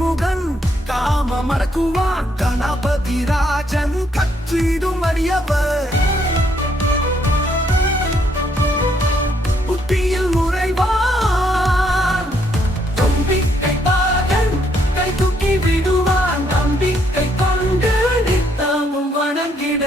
கரிமுகன் காம மறக்குவான் கணபதி ராஜன் கற்றிடும் அறியவர் புத்தியில் நுழைவான் தும்பிக்கை பாகன் கை தூக்கி விடுவான் நம்பிக்கை கொண்டு நித்தமும் வணங்கிட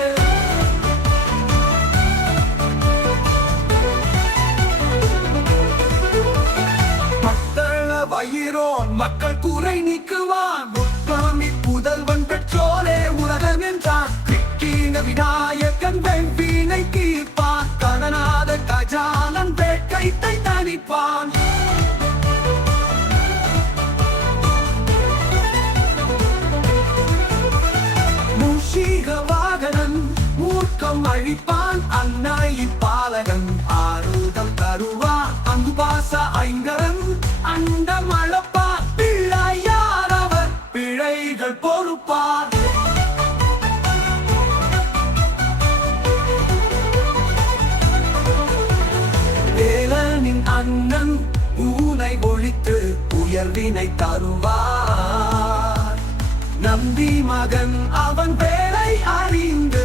வயிரோன் மக்கள் குறை நீக்குவான் முத்தாமி புதல்வன் பெற்றோரே உலகம் என்றான் கிக்கின விநாயகன் வெண்பீனை கீழ்ப்பான் கணநாத கஜானன் வேட்கைத்தை தணிப்பான் மூஷிக வாகனன் மூர்க்கம் அழிப்பான் அன்னாயி பாலகன் ஆறுதம் தருவான் அங்குபாச ஐங்கரன் அண்டம் அளப்பார் பிள்ளையார் அவர் பிழைகள் பொறுப்பார் வேலனின் அண்ணன் ஊனை ஒழித்து உயர்வினை தருவார் நம்பி மகன் அவன் வேலை அறிந்து